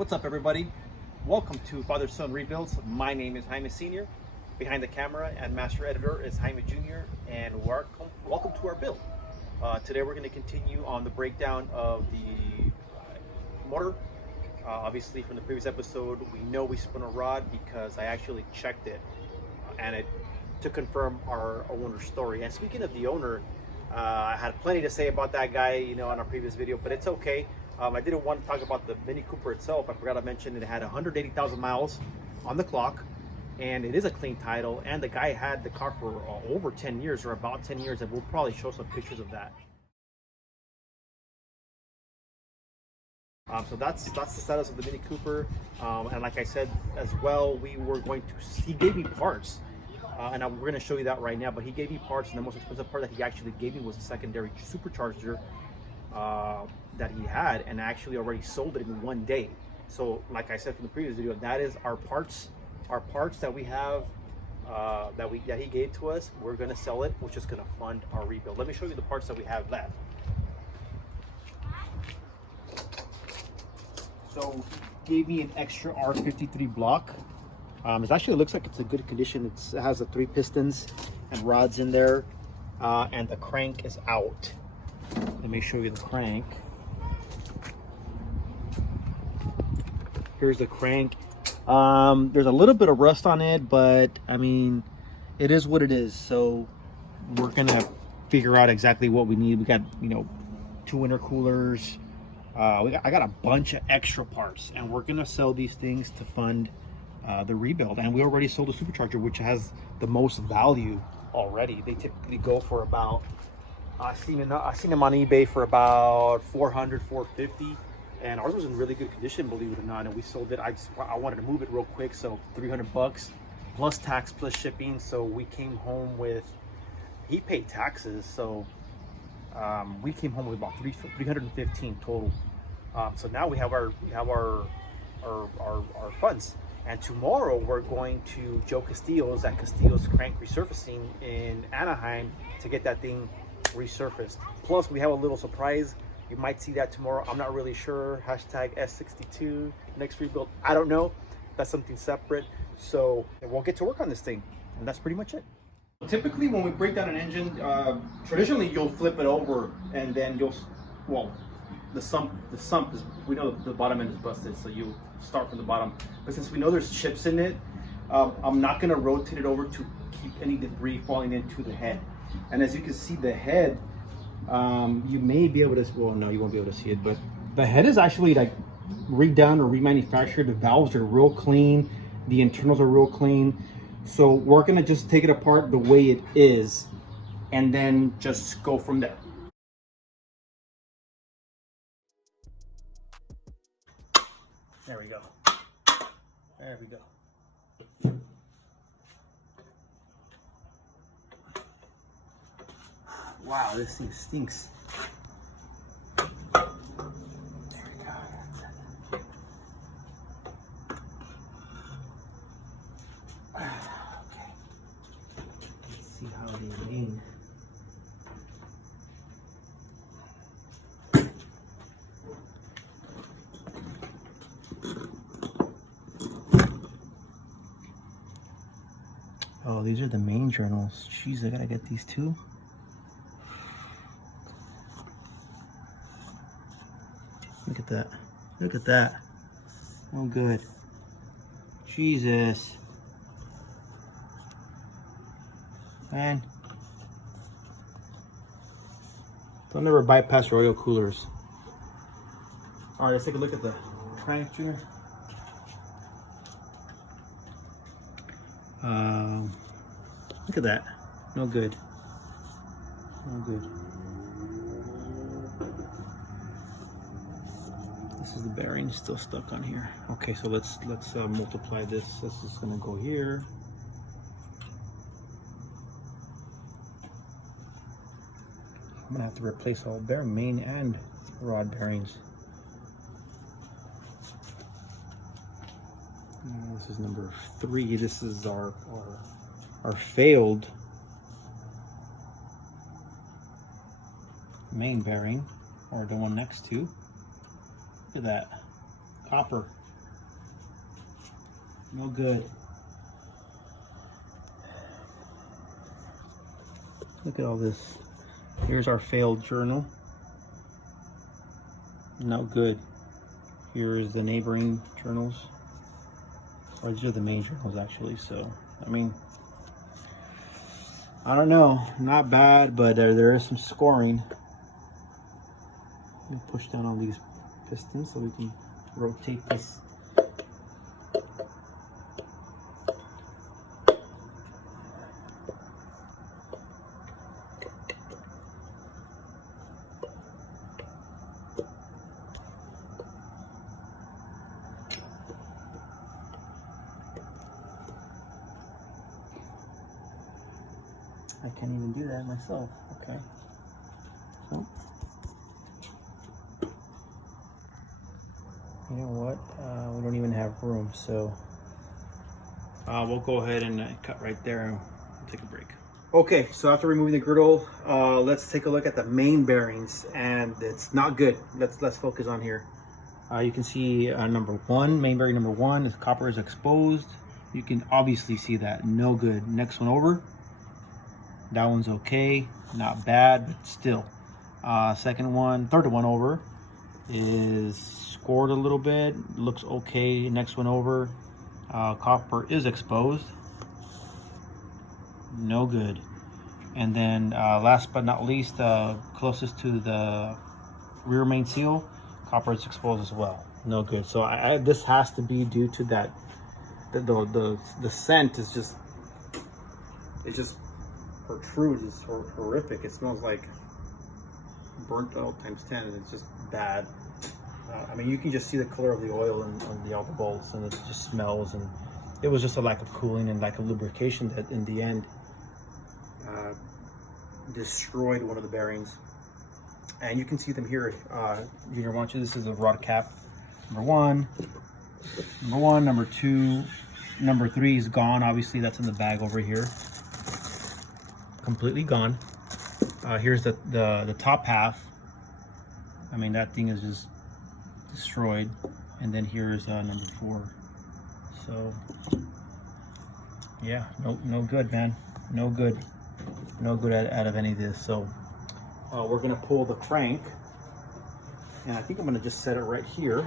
What's up, everybody? Welcome to Father-Son Rebuilds. My name is Jaime Sr. Behind the camera and master editor is Jaime Jr. And welcome to our build. Today we're going to continue on the breakdown of the motor. Obviously from the previous episode, we know we spun a rod because I actually checked it and it to confirm our owner's story. And speaking of the owner, I had plenty to say about that guy, you know, on our previous video, but it's okay. I didn't want to talk about the Mini Cooper itself. I forgot to mention it had 180,000 miles on the clock, and it is a clean title. And the guy had the car for over 10 years, or about 10 years, and we'll probably show some pictures of that. So that's the status of the Mini Cooper. And like I said as well, we were going to. He gave me parts, and we're going to show you that right now. But he gave me parts, and the most expensive part that he actually gave me was a secondary supercharger that he had, and actually already sold it in one day. So like I said from the previous video, that is our parts that we have that he gave to us. We're going to sell it, which is going to fund our rebuild. Let me show you the parts that we have left. So he gave me an extra R53 block. It actually looks like it's in good condition. It has the 3 pistons and rods in there, and the crank is out. Let me show you the crank. Here's the crank. There's a little bit of rust on it, but I mean, it is what it is. So we're gonna figure out exactly what we need. We got, you know, 2 intercoolers. I got a bunch of extra parts, and we're gonna sell these things to fund the rebuild. And we already sold a supercharger, which has the most value already. They typically go for about, I've seen them on eBay for about 400, 450, and ours was in really good condition, believe it or not. And we sold it. I wanted to move it real quick, so 300 bucks plus tax plus shipping. So we came home with, he paid taxes, so we came home with about 315 total. So now we have our funds. And tomorrow we're going to Joe Castillo's at Castillo's Crank Resurfacing in Anaheim to get that thing resurfaced. Plus we have a little surprise. You might see that tomorrow. I'm not really sure. Hashtag S62 next rebuild. I don't know. That's something separate. So we'll get to work on this thing, and that's pretty much it. Typically when we break down an engine, traditionally you'll flip it over and then you'll, well, the sump is, we know the bottom end is busted, so you start from the bottom. But since we know there's chips in it, I'm not gonna rotate it over to keep any debris falling into the head. And as you can see, the head, you may be able to, well, no, you won't be able to see it, but the head is actually like redone or remanufactured. The valves are real clean. The internals are real clean. So we're gonna just take it apart the way it is and then just go from there. There we go. There we go. Wow, this thing stinks. There we go. Okay. Let's see how they lean. Oh, these are the main journals. Jeez, I gotta get these too. Look at that. Look at that. Oh, good. Jesus. Man. Don't ever bypass Royal coolers. Alright, let's take a look at the crank tuner. Look at that. No good. No good. This is the bearing still stuck on here. Okay, so let's multiply this. This is gonna go here. I'm gonna have to replace all main and rod bearings. This is number 3. This is our failed main bearing, or the one next to. Look at that. Copper. No good. Look at all this. Here's our failed journal. No good. Here's the neighboring journals. Or these are the main journals actually. So, I mean, I don't know. Not bad, but there is some scoring. Let me push down on these pistons so we can rotate this. I can't even do that myself. Okay. So, you know what? We don't even have room, so we'll go ahead and cut right there and we'll take a break. Okay, so after removing the girdle, let's take a look at the main bearings, and it's not good. Let's focus on here. You can see number one, main bearing number one, is copper is exposed. You can obviously see that, no good. Next one over. That one's okay, not bad, but still. Second one, third one over is scored a little bit, looks okay. Next one over, copper is exposed, no good. And then last but not least, closest to the rear main seal, copper is exposed as well, no good. So this has to be due to that. The scent is just, it just protrudes. It's horrific. It smells like burnt oil times 10, and it's just bad. I mean, you can just see the color of the oil on the outer bolts, and it just smells, and it was just a lack of cooling and lack of lubrication that in the end destroyed one of the bearings. And you can see them here. Junior, why don't you, this is a rod cap number one, number two, number three is gone. Obviously that's in the bag over here, completely gone. Here's the top half. I mean, that thing is just destroyed. And then here's number four. So yeah, no good, man. No good out of any of this. So we're gonna pull the crank, and I think I'm gonna just set it right here.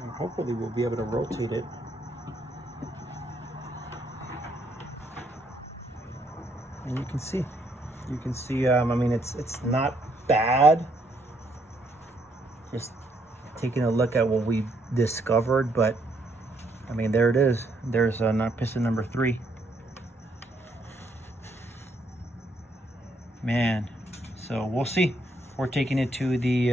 And hopefully we'll be able to rotate it. And you can see, I mean, it's not bad. Just taking a look at what we discovered, but I mean, there it is. There's piston number 3. Man, so we'll see. We're taking it to the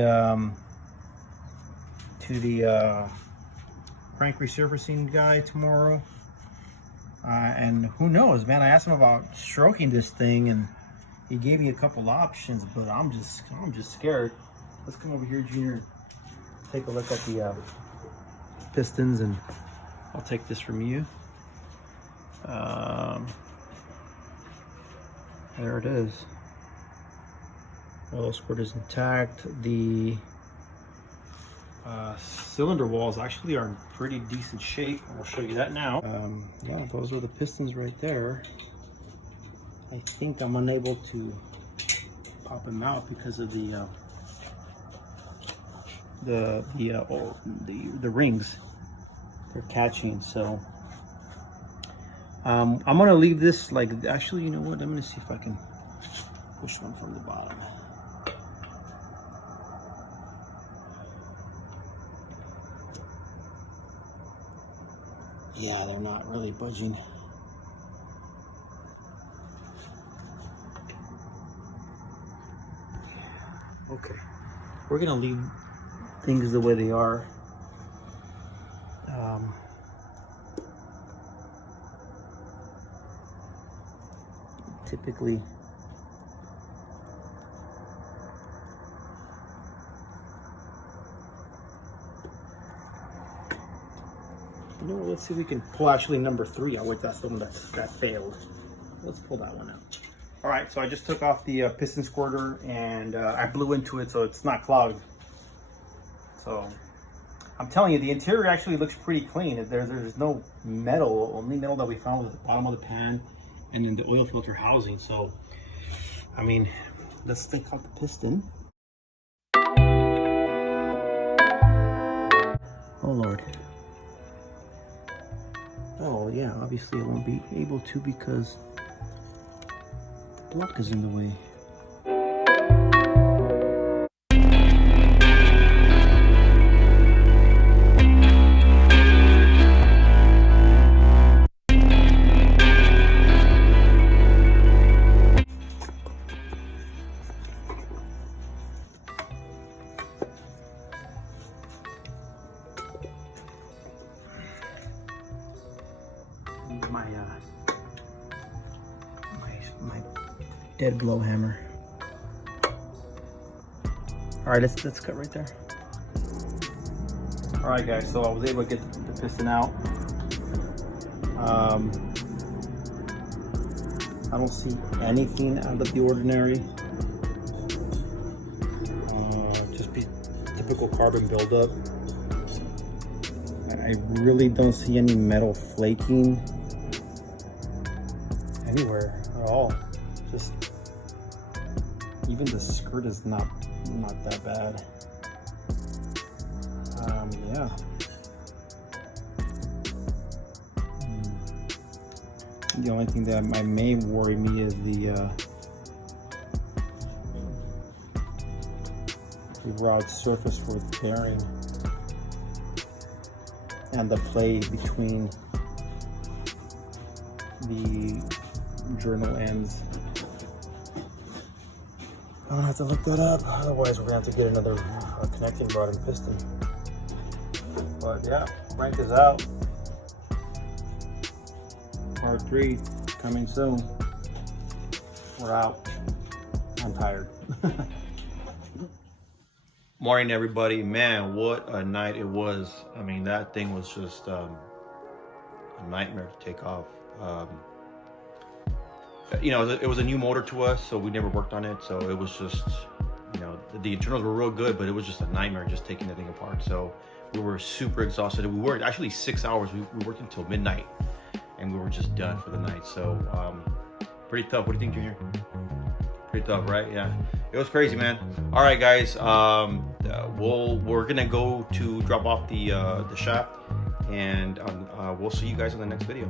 crank resurfacing guy tomorrow, and who knows, man. I asked him about stroking this thing, and he gave me a couple options, but I'm just scared. Let's come over here, Junior. Take a look at the pistons, and I'll take this from you. There it is. Oil squirt is intact. The cylinder walls actually are in pretty decent shape. I'll show you that now. Yeah, those are the pistons right there. I think I'm unable to pop them out because of the rings. They're catching. So I'm gonna leave this like, actually, you know what, I'm gonna see if I can push one from the bottom. Yeah, they're not really budging. Okay, we're gonna leave things the way they are. Typically, you know what, let's see if we can pull actually number 3 out. Wait, that's the one that failed. Let's pull that one out. All right, so I just took off the piston squirter and I blew into it so it's not clogged. So I'm telling you, the interior actually looks pretty clean. There's no metal. Only metal that we found was at the bottom of the pan and then the oil filter housing. So, I mean, let's take out the piston. Oh Lord. Oh yeah, obviously I won't be able to because the block is in the way. My dead blow hammer. All right, let's cut right there. All right, guys. So I was able to get the piston out. I don't see anything out of the ordinary. Just be typical carbon buildup. And I really don't see any metal flaking anywhere at all. Just even the skirt is not that bad. Yeah. The only thing that may worry me is the rod surface for the bearing and the play between the journal ends. I'm gonna have to look that up, otherwise we're gonna have to get another connecting rod and piston. But yeah, crank is out. Part 3 coming soon. We're out. I'm tired. Morning, everybody. Man, what a night it was. I mean, that thing was just a nightmare to take off. You know, it was a new motor to us, so we never worked on it. So it was just, you know, the internals were real good, but it was just a nightmare just taking the thing apart. So we were super exhausted. We worked actually 6 hours. We worked until midnight, and we were just done for the night. So pretty tough. What do you think, Junior? Pretty tough, right? Yeah, it was crazy, man. All right, guys. We're gonna go to drop off the shaft, and we'll see you guys in the next video.